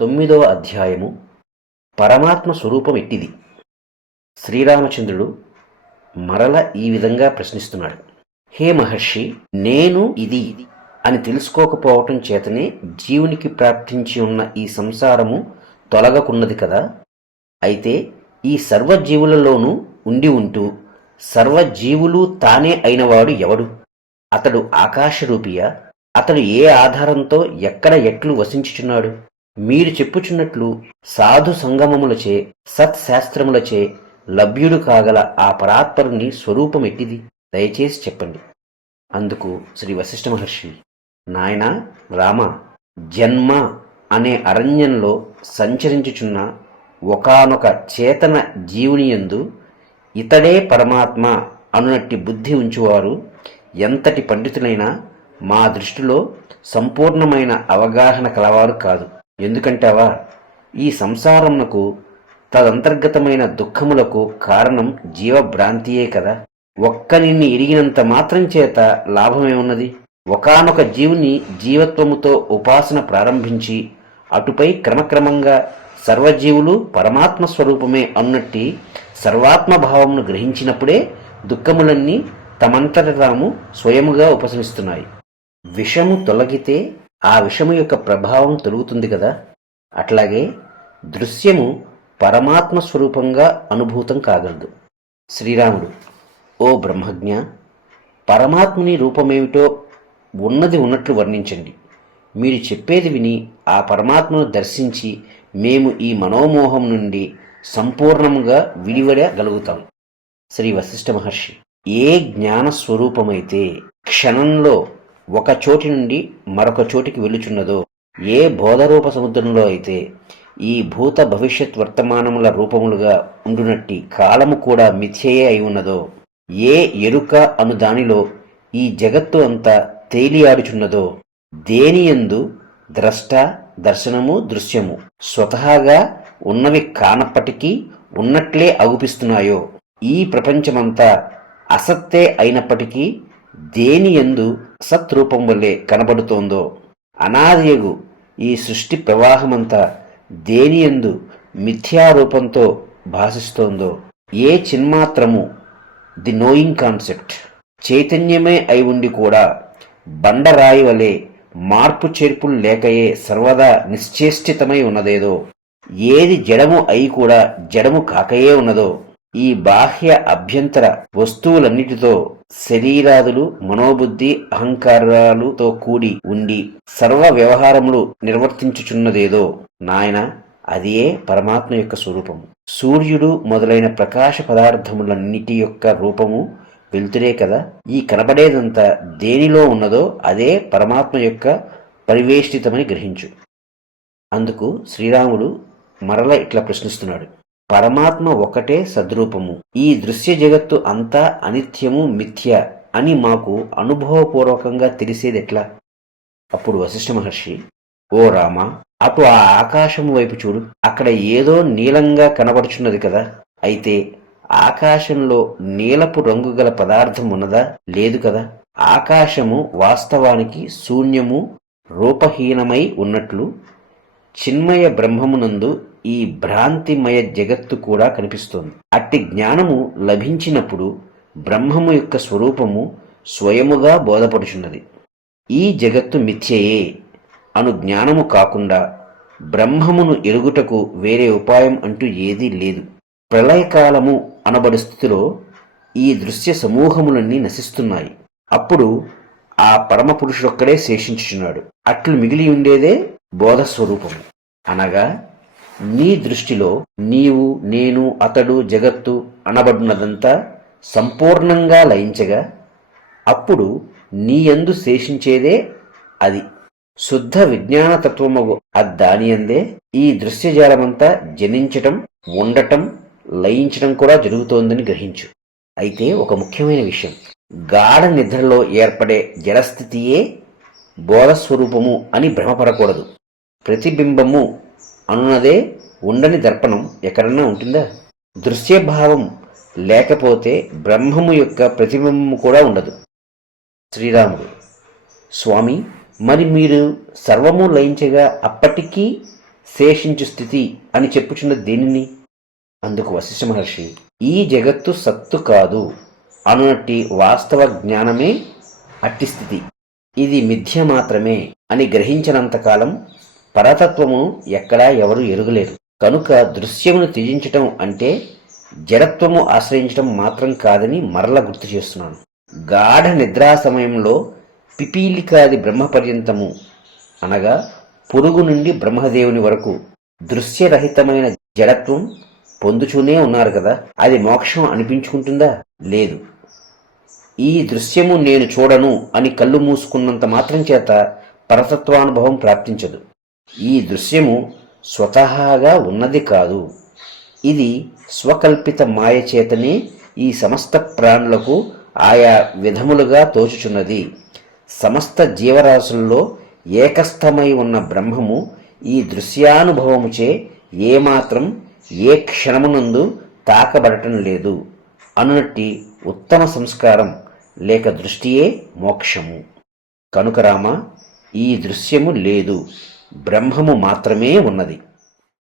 9వ అధ్యాయము పరమాత్మ స్వరూపం ఎట్టిది. శ్రీరామచంద్రుడు మరల ఈ విధంగా ప్రశ్నిస్తున్నాడు. హే మహర్షి, నేను ఇది అని తెలుసుకోకపోవటం చేతనే జీవునికి ప్రాప్తించి ఉన్న ఈ సంసారము తొలగకున్నది కదా. అయితే ఈ సర్వజీవులలోనూ ఉంటూ సర్వజీవులు తానే అయినవాడు ఎవడు? అతడు ఆకాశరూపియా? అతడు ఏ ఆధారంతో ఎక్కడ ఎట్లు వసించుచున్నాడు? మీరు చెప్పుచున్నట్లు సాధు సంగమములచే సత్శాస్త్రములచే లభ్యుడు కాగల ఆ పరాత్పరుని స్వరూపమెట్టిది? దయచేసి చెప్పండి. అందుకు శ్రీ వశిష్ఠ మహర్షి, నాయనా రామ, జన్మ అనే అరణ్యంలో సంచరించుచున్న ఒకానొక చేతన జీవునియందు ఇతడే పరమాత్మ అనునట్టి బుద్ధి ఉంచువారు ఎంతటి పండితులైనా మా దృష్టిలో సంపూర్ణమైన అవగాహన కలవారు కాదు. ఎందుకంటావా, ఈ సంసారమునకు తదంతర్గతమైన దుఃఖములకు కారణం జీవభ్రాంతియే కదా. ఒక్కనిన్ని ఎరిగినంత మాత్రం చేత లాభమేమున్నది? ఒకానొక జీవుని జీవత్వముతో ఉపాసన ప్రారంభించి అటుపై క్రమక్రమంగా సర్వజీవులు పరమాత్మ స్వరూపమే అన్నట్టి సర్వాత్మభావమును గ్రహించినప్పుడే దుఃఖములన్నీ తమంతట తాము స్వయముగా ఉపశమిస్తున్నాయి. విషము తొలగితే ఆ విషము యొక్క ప్రభావం తొలుగుతుంది కదా. అట్లాగే దృశ్యము పరమాత్మ స్వరూపంగా అనుభూతం కాగలదు. శ్రీరాముడు, ఓ బ్రహ్మజ్ఞ, పరమాత్ముని రూపమేమిటో ఉన్నది ఉన్నట్లు వర్ణించండి. మీరు చెప్పేది విని ఆ పరమాత్మను దర్శించి మేము ఈ మనోమోహం నుండి సంపూర్ణముగా విడివడగలుగుతాం. శ్రీ వశిష్ఠ మహర్షి, ఏ జ్ఞానస్వరూపమైతే క్షణంలో ఒక చోటి నుండి మరొక చోటికి వెళ్ళుచున్నదో, ఏ బోధరూప సముద్రంలో అయితే ఈ భూత భవిష్యత్ వర్తమానముల రూపములుగా ఉండునట్టి కాలము కూడా మిథ్యయే అయి ఉన్నదో, ఏ ఎరుక అను దానిలో ఈ జగత్తు అంతా తేలియాడుచున్నదో, దేనియందు ద్రష్ట దర్శనము దృశ్యము స్వతహాగా ఉన్నవి కానప్పటికీ ఉన్నట్లే అగుపిస్తున్నాయో, ఈ ప్రపంచమంతా అసత్తే అయినప్పటికీ దేనియందు సత్రూపం వల్లే కనబడుతోందో, అనాదియగు ఈ సృష్టి ప్రవాహమంతా దేనియందు మిథ్యారూపంతో భాషిస్తోందో, ఏ చిన్మాత్రము ది నోయింగ్ కాన్సెప్ట్ చైతన్యమే అయి ఉండి కూడా బండరాయి వలె మార్పు చేర్పులు లేకయే సర్వదా నిశ్చేష్టితమై ఉన్నదేదో, ఏది జడము అయి కూడా జడము కాకయే ఉన్నదో, ఈ బాహ్య అభ్యంతర వస్తువులన్నిటితో శరీరాదులు మనోబుద్ధి అహంకారాలతో కూడి ఉండి సర్వ వ్యవహారములు నిర్వర్తించుచున్నదేదో, నాయన అదియే పరమాత్మ యొక్క స్వరూపము. సూర్యుడు మొదలైన ప్రకాశ పదార్థములన్నిటి యొక్క రూపము వెలుతురే కదా. ఈ కనబడేదంతా దేనిలో ఉన్నదో అదే పరమాత్మ యొక్క పరివేష్టితమని గ్రహించు. అందుకు శ్రీరాముడు మరల ఇట్లా ప్రశ్నిస్తున్నాడు. పరమాత్మ ఒక్కటే సద్రూపము. ఈ దృశ్య జగత్తు అంతా అనిత్యము మిథ్య అని మాకు అనుభవపూర్వకంగా తెలిసేదెట్లా? అప్పుడు వశిష్ఠ మహర్షి, ఓ రామ, అటు ఆ ఆకాశము వైపు చూడు. అక్కడ ఏదో నీలంగా కనబడుచున్నది కదా. అయితే ఆకాశంలో నీలపు రంగు గల పదార్థం ఉన్నదా? లేదు కదా. ఆకాశము వాస్తవానికి శూన్యము రూపహీనమై ఉన్నట్లు చిన్మయ బ్రహ్మమునందు ఈ భ్రాంతిమయ జగత్తు కూడా కనిపిస్తోంది. అట్టి జ్ఞానము లభించినప్పుడు బ్రహ్మము యొక్క స్వరూపము స్వయముగా బోధపడుచున్నది. ఈ జగత్తు మిథ్యయే అను జ్ఞానము కాకుండా బ్రహ్మమును ఎరుగుటకు వేరే ఉపాయం అంటూ ఏదీ లేదు. ప్రళయకాలము అనబడు స్థితిలో ఈ దృశ్య సమూహములన్నీ నశిస్తున్నాయి. అప్పుడు ఆ పరమ పురుషుడొక్కడే శేషించుచున్నాడు. అట్లు మిగిలి ఉండేదే బోధస్వరూపము. అనగా నీ దృష్టిలో నీవు, నేను, అతడు, జగత్తు అనబడినదంతా సంపూర్ణంగా లయించగా అప్పుడు నీయందు శేషించేదే అది. శుద్ధ విజ్ఞానతత్వమగు అద్దానియందే ఈ దృశ్యజాలమంతా జనించటం, ఉండటం, లయించడం కూడా జరుగుతోందని గ్రహించు. అయితే ఒక ముఖ్యమైన విషయం, గాఢ నిద్రలో ఏర్పడే జడస్థితియే బోధస్వరూపము అని భ్రమపడకూడదు. ప్రతిబింబము అనున్నదే ఉండని దర్పణం ఎక్కడన్నా ఉంటుందా? దృశ్యభావం లేకపోతే బ్రహ్మము యొక్క ప్రతిబింబము కూడా ఉండదు. శ్రీరాముడు, స్వామి, మరి మీరు సర్వము లయించగా అప్పటికీ శేషించు స్థితి అని చెప్పుచున్న దేనిని? అందుకు వశిష్ఠ మహర్షి, ఈ జగత్తు సత్తు కాదు అనునట్టి వాస్తవ జ్ఞానమే అట్టి స్థితి, ఇది మిథ్య మాత్రమే అని గ్రహించినంతకాలం పరతత్వము ఎక్కడా ఎవరు ఎరుగలేరు. కనుక దృశ్యమును త్యజించటం అంటే జడత్వము ఆశ్రయించటం మాత్రం కాదని మరల గుర్తు చేస్తున్నాను. గాఢ నిద్రా సమయంలో పిపీలికాది బ్రహ్మపర్యంతము అనగా పురుగు నుండి బ్రహ్మదేవుని వరకు దృశ్యరహితమైన జడత్వం పొందుచూనే ఉన్నారు కదా, అది మోక్షం అనిపించుకుంటుందా? లేదు. ఈ దృశ్యము నేను చూడను అని కళ్ళు మూసుకున్నంత మాత్రం చేత పరతత్వానుభవం ప్రాప్తించదు. ఈ దృశ్యము స్వతహాగా ఉన్నది కాదు, ఇది స్వకల్పిత మాయ చేతనే ఈ సమస్త ప్రాణులకు ఆయా విధములుగా తోచుచున్నది. సమస్త జీవరాశుల్లో ఏకస్థమై ఉన్న బ్రహ్మము ఈ దృశ్యానుభవముచే ఏమాత్రం ఏ క్షణమునందు తాకబడటం లేదు అనునట్టి ఉత్తమ సంస్కారం లేక దృష్టియే మోక్షము. కనుక రామ, ఈ దృశ్యము లేదు, బ్రహ్మము మాత్రమే ఉన్నది.